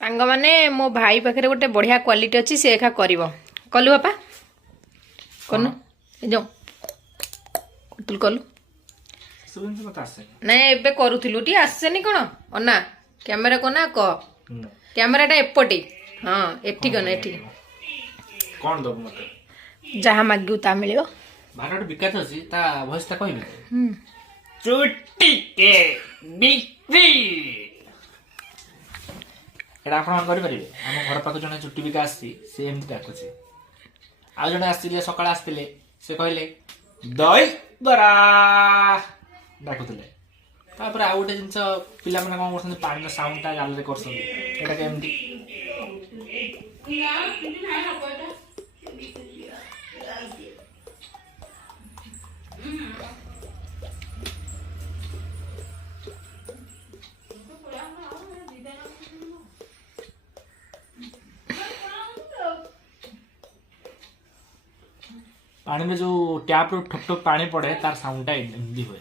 सांग माने मो भाई पाखे गोटे बढ़िया क्वालिटी अच्छी सी एका कर कलु बापा कनु जो कटुल कलु नाई एबे करूथिलु टी आसेनी कोन अना कैमरा कोना क कैमराटा एपटे हाँ एठी कन एठी कोन दब मते जहा मागू ता मिलियो भाटाट बिकात अछि ता भइस ता कहबे चुट्टी के बिक्री एटा आपण करि परिबे हम घर पाक जने चुट्टी बिका आसी से एमति डाकुछि आ जने आसीले सकाळ आस्तिले से कहले दई बरा डाकुतले तापर आ गोटे जिंस पिला माने कोन करछन पानी साउंड ता गाल रे करछन एटा केमति पानी में जो टैप रो ठक ठक पानी पड़े तार साउंड टा एमती हुए।